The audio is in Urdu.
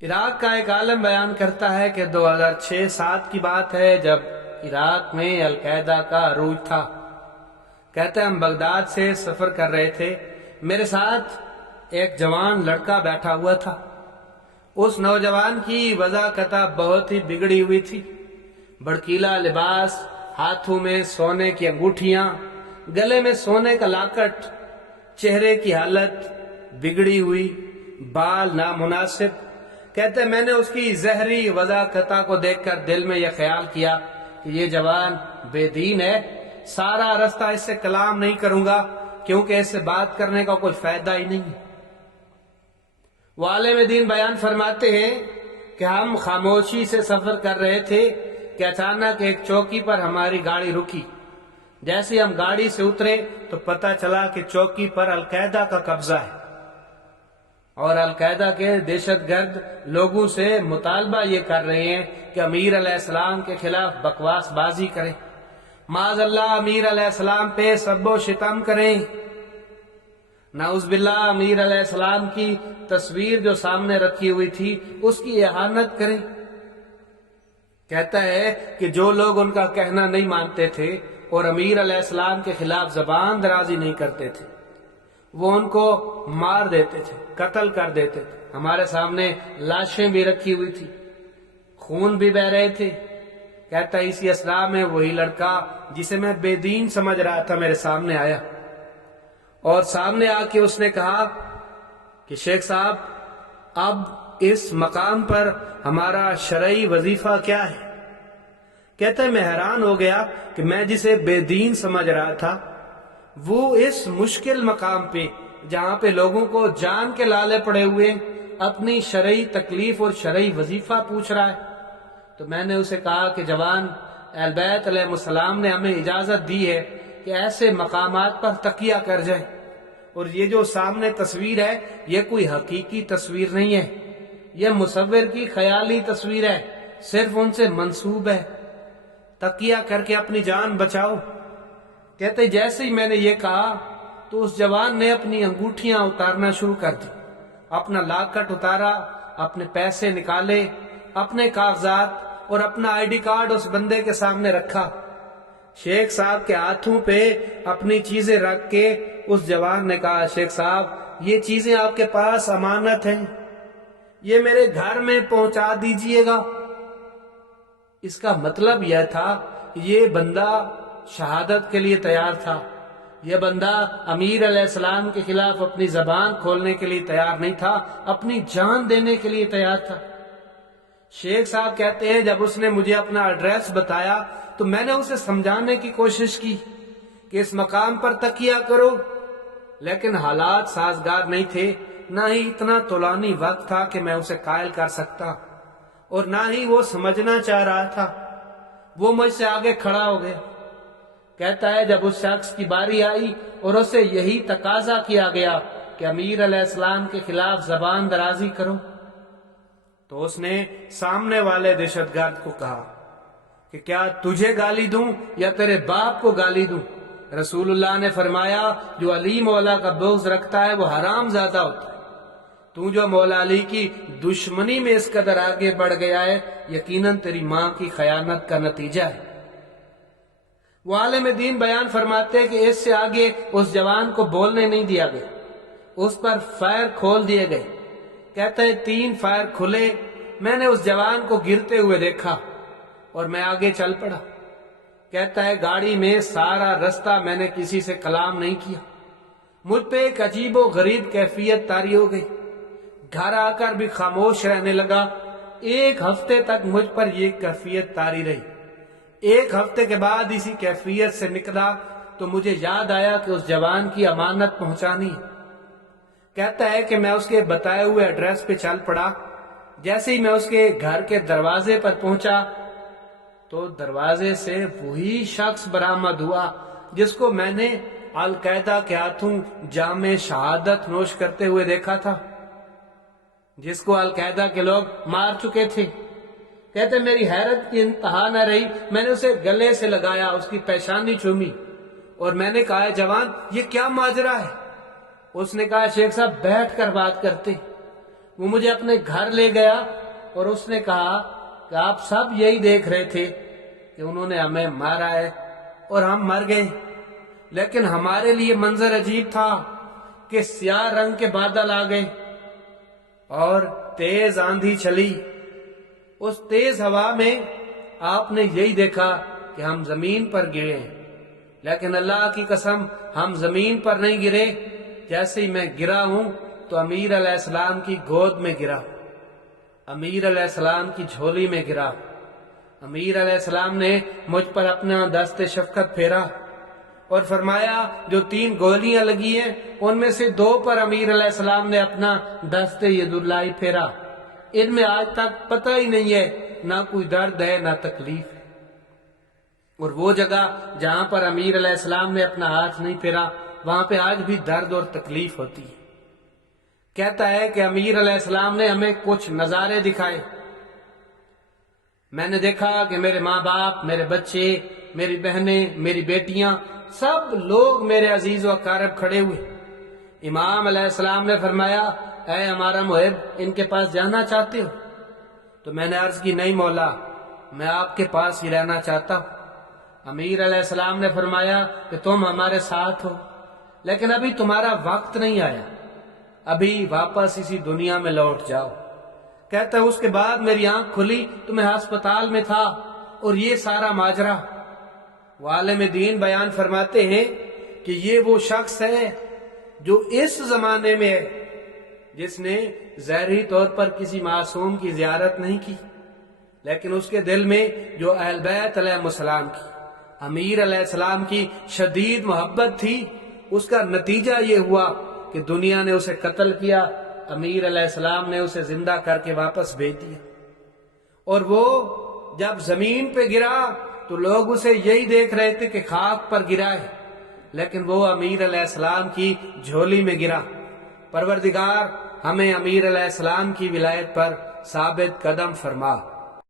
عراق کا ایک عالم بیان کرتا ہے کہ 2006-07 کی بات ہے جب عراق میں القاعدہ کا عروج تھا۔ کہتے ہیں ہم بغداد سے سفر کر رہے تھے، میرے ساتھ ایک جوان لڑکا بیٹھا ہوا تھا۔ اس نوجوان کی وضاحت بہت ہی بگڑی ہوئی تھی، بھڑکیلا لباس، ہاتھوں میں سونے کی انگوٹھیاں، گلے میں سونے کا لاکٹ، چہرے کی حالت بگڑی ہوئی، بال نامناسب۔ کہتے میں نے اس کی زہری وضاحت کو دیکھ کر دل میں یہ خیال کیا کہ یہ جوان بے دین ہے، سارا رستہ اس سے کلام نہیں کروں گا کیونکہ اس سے بات کرنے کا کوئی فائدہ ہی نہیں۔ وہ عالم دین بیان فرماتے ہیں کہ ہم خاموشی سے سفر کر رہے تھے کہ اچانک ایک چوکی پر ہماری گاڑی رکی۔ جیسے ہم گاڑی سے اترے تو پتہ چلا کہ چوکی پر القاعدہ کا قبضہ ہے اور القاعدہ کے دہشت گرد لوگوں سے مطالبہ یہ کر رہے ہیں کہ امیر علیہ السلام کے خلاف بکواس بازی کریں، معاذ اللہ امیر علیہ السلام پہ سب و شتم کریں، نعوذ باللہ امیر علیہ السلام کی تصویر جو سامنے رکھی ہوئی تھی اس کی اہانت کریں۔ کہتا ہے کہ جو لوگ ان کا کہنا نہیں مانتے تھے اور امیر علیہ السلام کے خلاف زبان درازی نہیں کرتے تھے وہ ان کو مار دیتے تھے، قتل کر دیتے تھے۔ ہمارے سامنے لاشیں بھی رکھی ہوئی تھی، خون بھی بہ رہے تھے۔ کہتا ہے اسی اثناء میں وہی لڑکا جسے میں بے دین سمجھ رہا تھا میرے سامنے آیا اور سامنے آ کے اس نے کہا کہ شیخ صاحب اب اس مقام پر ہمارا شرعی وظیفہ کیا ہے؟ کہتا ہے میں حیران ہو گیا کہ میں جسے بے دین سمجھ رہا تھا وہ اس مشکل مقام پہ جہاں پہ لوگوں کو جان کے لالے پڑے ہوئے اپنی شرعی تکلیف اور شرعی وظیفہ پوچھ رہا ہے۔ تو میں نے اسے کہا کہ جوان، اہل بیت علیہ السلام نے ہمیں اجازت دی ہے کہ ایسے مقامات پر تقیہ کر جائیں، اور یہ جو سامنے تصویر ہے یہ کوئی حقیقی تصویر نہیں ہے، یہ مصور کی خیالی تصویر ہے، صرف ان سے منسوب ہے، تقیہ کر کے اپنی جان بچاؤ۔ کہتے جیسے ہی میں نے یہ کہا تو اس جوان نے اپنی انگوٹھیاں اتارنا شروع کر دی، اپنا لاکٹ اتارا، اپنے پیسے نکالے، اپنے کاغذات اور اپنا آئی ڈی کارڈ اس بندے کے سامنے رکھا۔ شیخ صاحب کے ہاتھوں پہ اپنی چیزیں رکھ کے اس جوان نے کہا شیخ صاحب یہ چیزیں آپ کے پاس امانت ہیں، یہ میرے گھر میں پہنچا دیجئے گا۔ اس کا مطلب یہ تھا کہ یہ بندہ شہادت کے لیے تیار تھا، یہ بندہ امیر علیہ السلام کے خلاف اپنی زبان کھولنے کے لیے تیار نہیں تھا، اپنی جان دینے کے لیے تیار تھا۔ شیخ صاحب کہتے ہیں جب اس نے مجھے اپنا ایڈریس بتایا تو میں نے اسے سمجھانے کی کوشش کی کہ اس مقام پر تقیہ کرو، لیکن حالات سازگار نہیں تھے، نہ ہی اتنا طولانی وقت تھا کہ میں اسے قائل کر سکتا، اور نہ ہی وہ سمجھنا چاہ رہا تھا۔ وہ مجھ سے آگے کھڑا ہو گیا۔ کہتا ہے جب اس شخص کی باری آئی اور اسے یہی تقاضا کیا گیا کہ امیر علیہ السلام کے خلاف زبان درازی کرو، تو اس نے سامنے والے دہشت گرد کو کہا کہ کیا تجھے گالی دوں یا تیرے باپ کو گالی دوں؟ رسول اللہ نے فرمایا جو علی مولا کا بغض رکھتا ہے وہ حرام زادہ ہوتا ہے، تو جو مولا علی کی دشمنی میں اس قدر آگے بڑھ گیا ہے یقیناً تیری ماں کی خیانت کا نتیجہ ہے۔ وہ عالم دین بیان فرماتے کہ اس سے آگے اس جوان کو بولنے نہیں دیا گیا، اس پر فائر کھول دیے گئے۔ کہتے ہیں 3 فائر کھلے، میں نے اس جوان کو گرتے ہوئے دیکھا اور میں آگے چل پڑا۔ کہتا ہے گاڑی میں سارا رستہ میں نے کسی سے کلام نہیں کیا، مجھ پہ ایک عجیب و غریب کیفیت طاری ہو گئی، گھر آ کر بھی خاموش رہنے لگا۔ 1 ہفتے تک مجھ پر یہ کیفیت طاری رہی۔ 1 ہفتے کے بعد اسی کیفیت سے نکلا تو مجھے یاد آیا کہ اس جوان کی امانت پہنچانی ہے۔ کہتا ہے کہ میں اس کے بتائے ہوئے ایڈریس پہ چل پڑا۔ جیسے ہی میں اس کے گھر کے دروازے پر پہنچا تو دروازے سے وہی شخص برآمد ہوا جس کو میں نے القاعدہ کے ہاتھوں جام شہادت نوش کرتے ہوئے دیکھا تھا، جس کو القاعدہ کے لوگ مار چکے تھے۔ کہتے میری حیرت کی انتہا نہ رہی، میں نے اسے گلے سے لگایا، اس کی پیشانی چومی اور میں نے کہا جوان یہ کیا ماجرا ہے؟ اس نے کہا شیخ صاحب بیٹھ کر بات کرتے۔ وہ مجھے اپنے گھر لے گیا اور اس نے کہا کہ آپ سب یہی دیکھ رہے تھے کہ انہوں نے ہمیں مارا ہے اور ہم مر گئے، لیکن ہمارے لیے منظر عجیب تھا کہ سیاہ رنگ کے بادل آ گئے اور تیز آندھی چلی۔ اس تیز ہوا میں آپ نے یہی دیکھا کہ ہم زمین پر گرے ہیں، لیکن اللہ کی قسم ہم زمین پر نہیں گرے۔ جیسے ہی میں گرا ہوں تو امیر علیہ السلام کی گود میں گرا، امیر علیہ السلام کی جھولی میں گرا۔ امیر علیہ السلام نے مجھ پر اپنا دست شفقت پھیرا اور فرمایا جو 3 گولیاں لگی ہیں ان میں سے 2 پر امیر علیہ السلام نے اپنا دست ید اللہ پھیرا۔ ان میں آج تک پتہ ہی نہیں ہے، نہ کوئی درد ہے نہ تکلیف ہے۔ اور وہ جگہ جہاں پر امیر علیہ السلام نے اپنا ہاتھ نہیں پھیرا وہاں پہ آج بھی درد اور تکلیف ہوتی ہے۔ کہتا ہے کہ امیر علیہ السلام نے ہمیں کچھ نظارے دکھائے۔ میں نے دیکھا کہ میرے ماں باپ، میرے بچے، میری بہنیں، میری بیٹیاں، سب لوگ میرے عزیز و اقارب کھڑے ہوئے۔ امام علیہ السلام نے فرمایا اے ہمارا محب، ان کے پاس جانا چاہتے ہو؟ تو میں نے عرض کی نہیں مولا، میں آپ کے پاس ہی رہنا چاہتا ہوں۔ امیر علیہ السلام نے فرمایا کہ تم ہمارے ساتھ ہو، لیکن ابھی تمہارا وقت نہیں آیا، ابھی واپس اسی دنیا میں لوٹ جاؤ۔ کہتا ہے اس کے بعد میری آنکھ کھلی تو میں ہسپتال میں تھا اور یہ سارا ماجرا۔ عالم دین بیان فرماتے ہیں کہ یہ وہ شخص ہے جو اس زمانے میں ہے جس نے ظاہری طور پر کسی معصوم کی زیارت نہیں کی، لیکن اس کے دل میں جو اہل بیت علیہ السلام کی، امیر علیہ السلام کی شدید محبت تھی، اس کا نتیجہ یہ ہوا کہ دنیا نے اسے قتل کیا، امیر علیہ السلام نے اسے زندہ کر کے واپس بھیج دیا۔ اور وہ جب زمین پہ گرا تو لوگ اسے یہی دیکھ رہے تھے کہ خاک پر گرا ہے، لیکن وہ امیر علیہ السلام کی جھولی میں گرا۔ پروردگار ہمیں امیر علیہ السلام کی ولایت پر ثابت قدم فرما۔